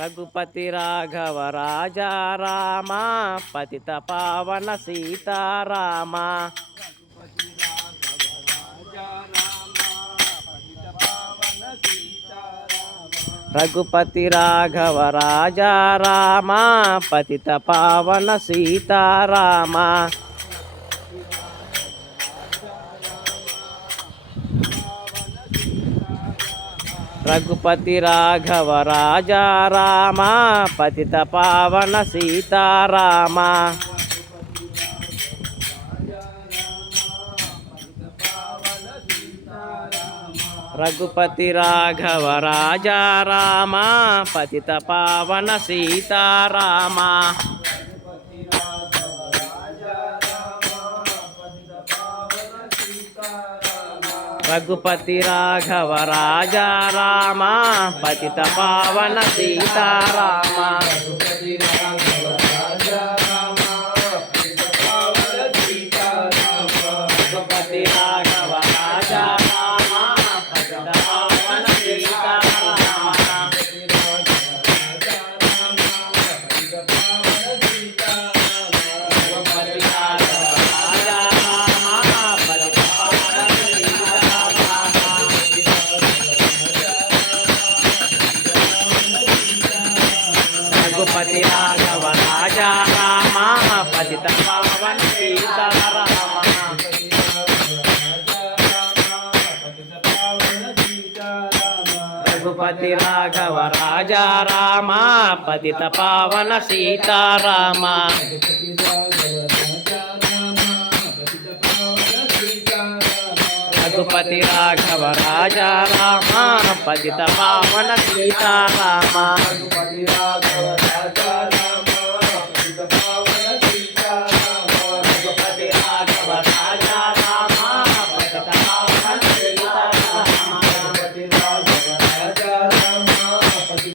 రఘుపతి రాఘవ రాజా రామ పతిత పావన సీతారామ. రఘుపతి రాఘవ రాజా రామ పతిత పావన సీతారామ. రఘుపతి రాఘవ రాజా రామ పతిత పావన సీతారామ. రఘుపతి రాఘవ రాజా రామ పతిత పావన సీతారామ. రఘుపతి రాఘవ రాజా రామ పతిత పావన సీతారామ. రఘుపతి రాఘవ రాజా రామ పతిత పావన సీతారామ. రఘుపతి రాఘవ రాజా రామ పతిత పావన సీతారామ. రఘుపతి రాఘవ రాజా రామ పతిత పావన సీతారామ. రఘుపతి రాఘవ రాజా రామ పతిత పావన సీతారామ.